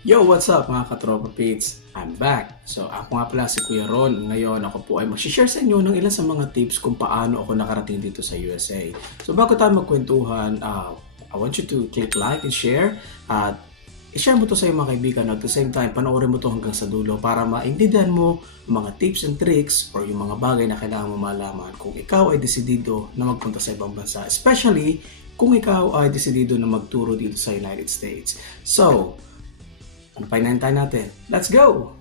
Yo, what's up mga katropa Pits? I'm back. So, ako nga pala si Kuya Ron. Ngayon, ako po ay mag-share sa inyo ng ilan sa mga tips kung paano ako nakarating dito sa USA. So, bago tayo magkwentuhan, I want you to click like and share. At i-share mo to sa iyong mga kaibigan. At the same time, panoorin mo to hanggang sa dulo para maintindihan mo yung mga tips and tricks or yung mga bagay na kailangan mo malaman kung ikaw ay desidido na magpunta sa ibang bansa. Especially kung ikaw ay desidido na magturo dito sa United States. So, ano pa inaantay natin? Let's go!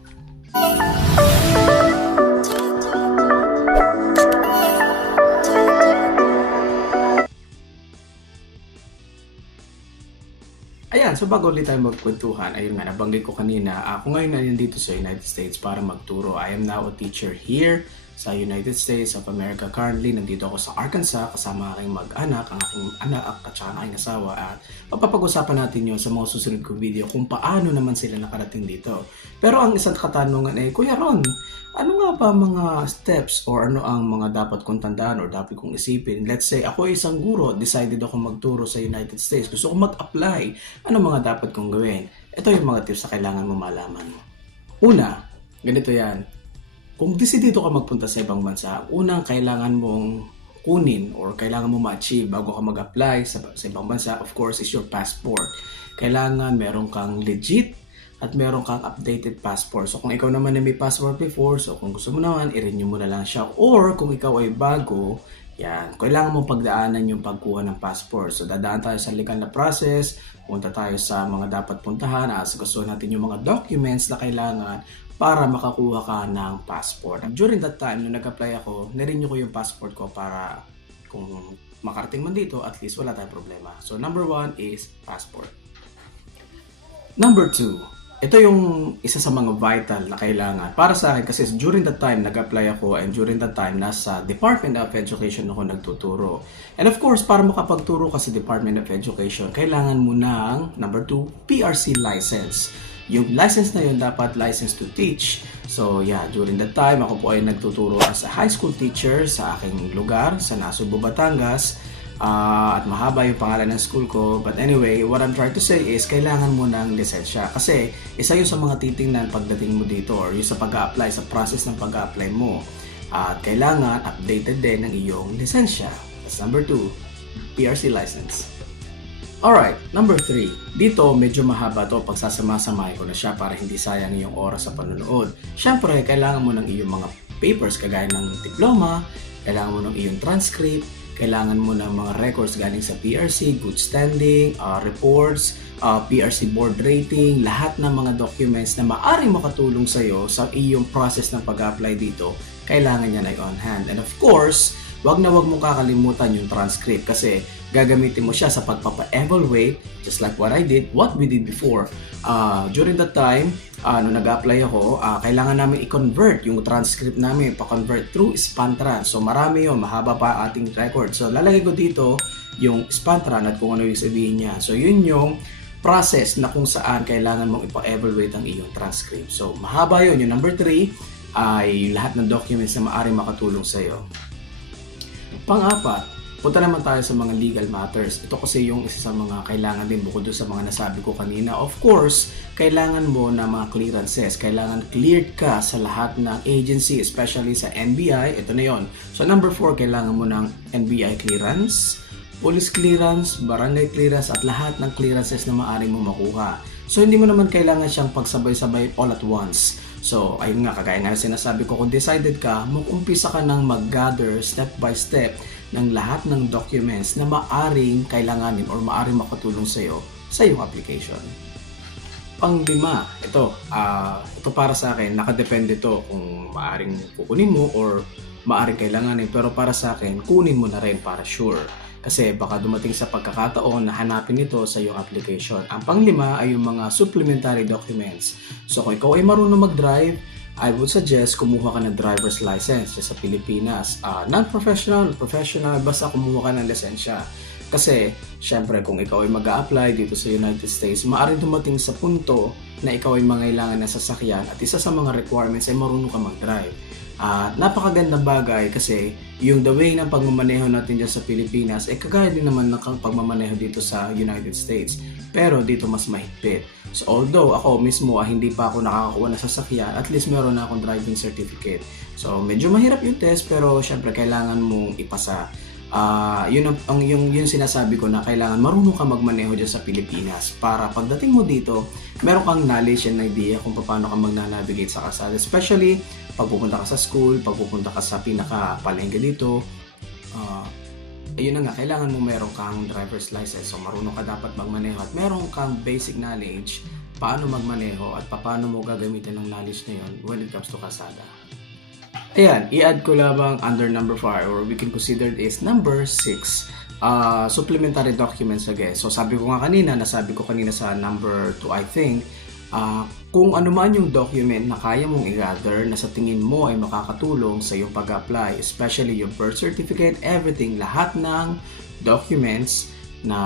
Ayan, so bago ulit tayo magkwentuhan, ayun nga, nabanggit ko kanina, ako ngayon na nandito sa United States para magturo. I am now a teacher here sa United States of America. Currently, nandito ako sa Arkansas kasama aking mag-anak, ang aking anak at saka ang aking asawa. At mapapag-usapan natin yun sa mga susunod kong video kung paano naman sila nakarating dito. Pero ang isang katanungan ay, Kuya Ron, ano nga ba mga steps or ano ang mga dapat kong tandaan or dapat kong isipin? Let's say, ako ay isang guro, decided ako magturo sa United States. Gusto kong mag-apply. Ano mga dapat kong gawin? Ito yung mga tips na kailangan mo malaman. Una, ganito yan. Kung desidido ka magpunta sa ibang bansa, unang kailangan mong kunin or kailangan mo ma-achieve bago ka mag-apply sa ibang bansa, of course, is your passport. Kailangan meron kang legit at meron kang updated passport. So kung ikaw naman ay may passport before, so kung gusto mo naman, i-renew mo na lang siya. Or kung ikaw ay bago, yan, kailangan mong pagdaanan yung pagkuha ng passport. So dadaan tayo sa legal na process, punta tayo sa mga dapat puntahan, asagustuhan natin yung mga documents na kailangan para makakuha ka ng passport. During that time, nung nag-apply ako, nirenew ko yung passport ko para kung makarating man dito, at least wala tayong problema. So number 1 is passport. Number 2, ito yung isa sa mga vital na kailangan. Para sa akin, kasi during that time, nag-apply ako and during that time, nasa Department of Education ako nagtuturo. And of course, para makapagturo ka sa Department of Education, kailangan mo ng, number 2, PRC license. Yung license na yun, dapat license to teach. So yeah, during that time, ako po ay nagtuturo as a high school teacher sa aking lugar, sa Nasugbu, Batangas. At mahaba yung pangalan ng school ko. But anyway, what I'm trying to say is kailangan mo ng lisensya. Kasi isa yun sa mga titingnan pagdating mo dito or yung sa pag-a-apply, sa process ng pag-a-apply mo. At kailangan updated din ng iyong lisensya. That's number 2, PRC license. Alright, number 3. Dito, medyo mahaba to. Pagsasama-samay ko na siya para hindi sayang yung oras sa panonood. Siyempre, kailangan mo ng iyong mga papers kagaya ng diploma, kailangan mo ng iyong transcript, kailangan mo ng mga records galing sa PRC, good standing, reports, PRC board rating, lahat ng mga documents na maaaring makatulong sa iyo sa iyong process ng pag-apply dito, kailangan yan ay on hand. And of course, wag na wag mong kakalimutan yung transcript kasi gagamitin mo siya sa pagpapa-evaluate just like what we did before. During that time, nung nag-apply ako, kailangan namin i-convert yung transcript namin, pa-convert through Spantran. So marami yun, mahaba pa ating record. So lalagay ko dito yung Spantran at kung ano yung sabihin niya. So yun yung process na kung saan kailangan mong ipa-evaluate ang iyong transcript. So mahaba yun. Yung number 3 ay lahat ng documents na maaaring makatulong sa iyo. Pang-apat, punta naman tayo sa mga legal matters. Ito kasi yung isa sa mga kailangan din bukod doon sa mga nasabi ko kanina. Of course, kailangan mo na mga clearances. Kailangan cleared ka sa lahat ng agency, especially sa NBI. Ito na yon. So number 4, kailangan mo ng NBI clearance, police clearance, barangay clearance, at lahat ng clearances na maaaring mo makuha. So hindi mo naman kailangan siyang pagsabay-sabay all at once. So, ayun nga, kagaya nga na sinasabi ko, kung decided ka, mag-umpisa ka ng mag-gather step by step ng lahat ng documents na maaring kailanganin or maaring makatulong sa iyo sa iyong application. Pang-5, ito para sa akin, nakadepende to kung maaring kukunin mo or maaring kailanganin, pero para sa akin, kunin mo na rin para sure. Kasi baka dumating sa pagkakataon na hanapin ito sa iyong application. Ang pang-5 ay yung mga supplementary documents. So kung ikaw ay marunong mag-drive, I would suggest kumuha ka ng driver's license sa Pilipinas. Non-professional, professional, basta kumuha ka ng lisensya. Kasi syempre kung ikaw ay mag-a-apply dito sa United States, maaaring dumating sa punto na ikaw ay mangailangan ng sasakyan at isa sa mga requirements ay marunong ka mag-drive. Napakagandang bagay kasi yung the way ng pagmamaneho natin dyan sa Pilipinas ay kagaya din naman ng pagmamaneho dito sa United States. pero dito mas mahigpit. So although ako mismo hindi pa ako nakakakuha ng sasakyan, at least meron na akong driving certificate. So medyo mahirap yung test, pero syempre kailangan mong ipasa. Yung sinasabi ko na kailangan marunong ka magmaneho dyan sa Pilipinas para pagdating mo dito, meron kang knowledge and idea kung paano ka mag-navigate sa kalsada. Especially pag pupunta ka sa school, pag pupunta ka sa pinaka-palengke dito, ayun na nga, kailangan mo meron kang driver's license. So marunong ka dapat magmaneho at meron kang basic knowledge paano magmaneho at paano mo gagamitin ng knowledge na yun when it comes to kalsada. Ayan, i-add ko labang under number 5, or we can consider this number 6, supplementary documents again. So sabi ko kanina sa number 2 I think, kung ano man yung document na kaya mong i-gather na sa tingin mo ay makakatulong sa iyong pag-apply, especially yung birth certificate, everything, lahat ng documents na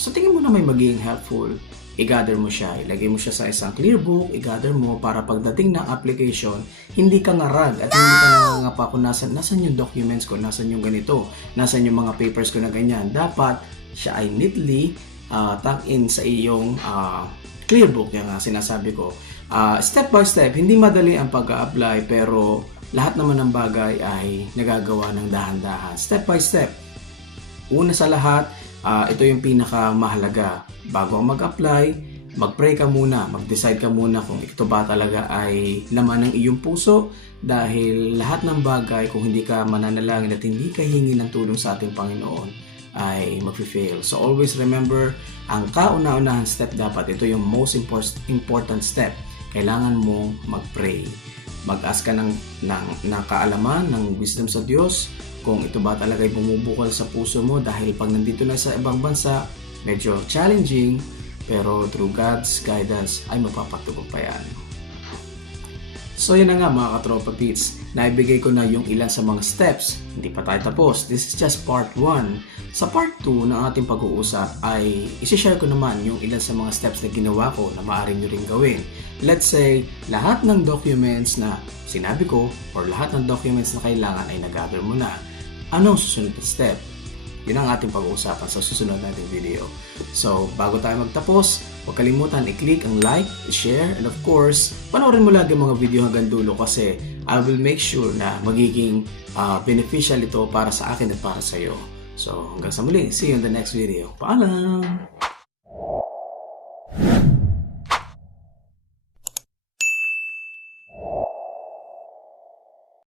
sa tingin mo na may magiging helpful, i-gather mo siya, ilagay mo siya sa isang clear book, i-gather mo para pagdating ng application, hindi ka ngarag at hindi ka nangangapa kung nasan yung documents ko, nasan yung ganito, nasan yung mga papers ko na ganyan. Dapat siya ay neatly tuck in sa iyong clear book, yung sinasabi ko. Step by step, hindi madali ang pag-a-apply, pero lahat naman ng bagay ay nagagawa ng dahan-dahan. Step by step. Una sa lahat, ito yung pinakamahalaga. Bago mag-apply, mag-pray ka muna, mag-decide ka muna kung ito ba talaga ay laman ng iyong puso, dahil lahat ng bagay, kung hindi ka mananalangin at hindi ka hingi ng tulong sa ating Panginoon, ay mag-fail. So always remember, ang kauna-unahang step dapat, ito yung most important step. Kailangan mong mag-pray. Mag-ask ka ng kaalaman, ng wisdom sa Diyos, kung ito ba talaga ay bumubukal sa puso mo, dahil pag nandito na sa ibang bansa, medyo challenging, pero through God's guidance ay mapapagtagumpayan. So yun na nga mga katropa Pits, naibigay ko na yung ilan sa mga steps. Hindi pa tayo tapos. This is just part 1. Sa part 2 ng ating pag-uusap ay isi-share ko naman yung ilan sa mga steps na ginawa ko na maaari nyo rin gawin. Let's say, lahat ng documents na sinabi ko or lahat ng documents na kailangan ay nag-gather mo na. Anong susunod na step? Yun ang ating pag-uusapan sa susunod nating video. So, bago tayo magtapos, huwag kalimutan i-click ang like, i-share, and of course, panoorin mo lagi mga video hanggang dulo kasi I will make sure na magiging beneficial ito para sa akin at para sa iyo. So, hanggang sa muli. See you in the next video. Paalam!